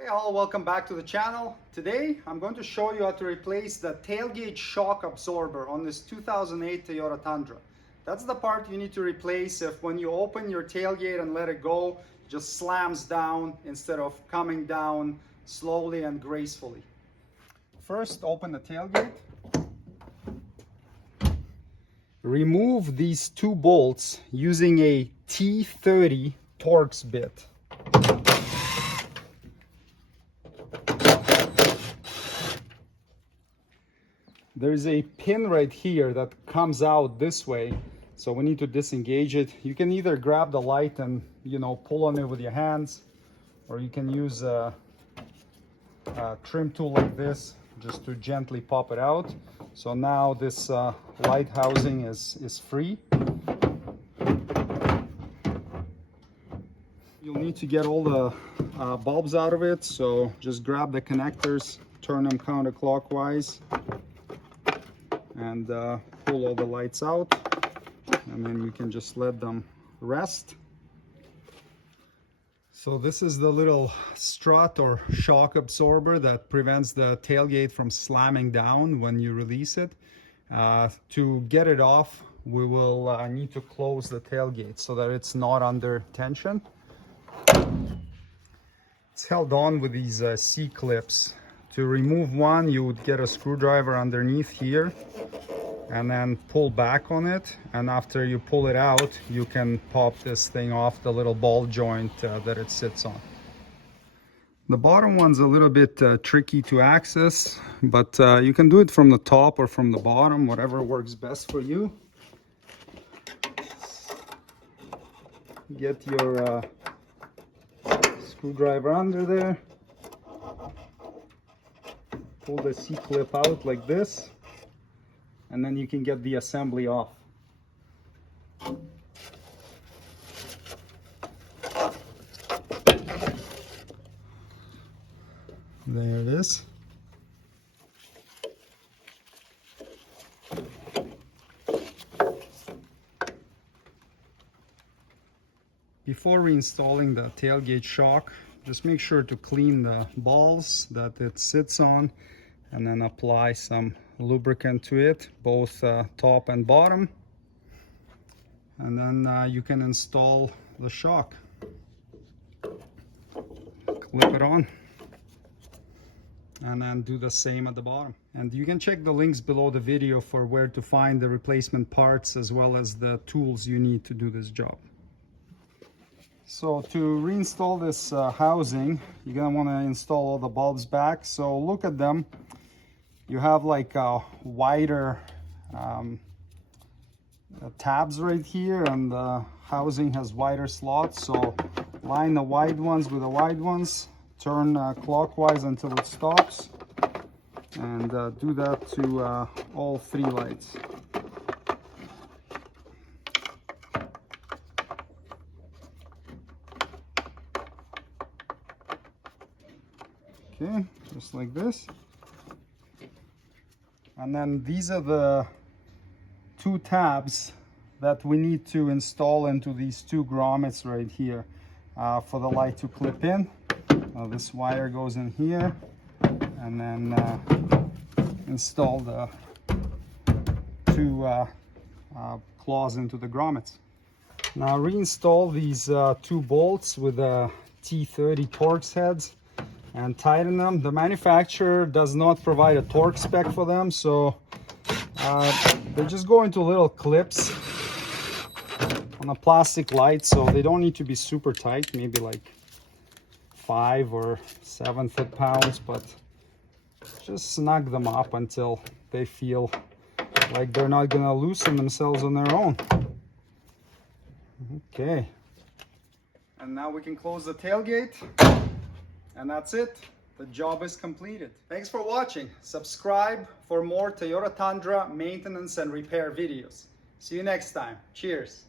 Hey all, welcome back to the channel. Today I'm going to show you how to replace the tailgate shock absorber on this 2008 Toyota Tundra. That's the part you need to replace if when you open your tailgate and let it go, it just slams down instead of coming down slowly and gracefully. First, open the tailgate. Remove these two bolts using a T30 Torx bit. There's a pin right here that comes out this way, so we need to disengage it. You can either grab the light and pull on it with your hands, or you can use a trim tool like this just to gently pop it out. So now this light housing is free. You'll need to get all the bulbs out of it, so just grab the connectors, turn them counterclockwise, and pull all the lights out, and then you can just let them rest. So this is the little strut or shock absorber that prevents the tailgate from slamming down when you release it. To get it off, we will need to close the tailgate so that it's not under tension. It's held on with these C-clips. To remove one, you would get a screwdriver underneath here and then pull back on it, and after you pull it out, you can pop this thing off the little ball joint that it sits on. The bottom one's a little bit tricky to access, but you can do it from the top or from the bottom, whatever works best for you. Get your screwdriver under there, pull the C-clip out like this, and then you can get the assembly off. There it is. Before reinstalling the tailgate shock, just make sure to clean the balls that it sits on and then apply some lubricant to it, both top and bottom, and then you can install the shock. Clip it on and then do the same at the bottom. And you can check the links below the video for where to find the replacement parts as well as the tools you need to do this job. So to reinstall this housing, you're gonna want to install all the bulbs back. So look at them. You have like a wider tabs right here, and the housing has wider slots. So line the wide ones with the wide ones, turn clockwise until it stops, and do that to all three lights. Okay, just like this. And then these are the two tabs that we need to install into these two grommets right here for the light to clip in. This wire goes in here, and then install the two claws into the grommets. Now reinstall these two bolts with the T30 Torx heads and tighten them. The manufacturer does not provide a torque spec for them, so they just go into little clips on a plastic light, so they don't need to be super tight, maybe like 5 or 7 foot-pounds, but just snug them up until they feel like they're not gonna loosen themselves on their own. Okay, and now we can close the tailgate. And that's it. The job is completed. Thanks for watching. Subscribe for more Toyota Tundra maintenance and repair videos. See you next time. Cheers.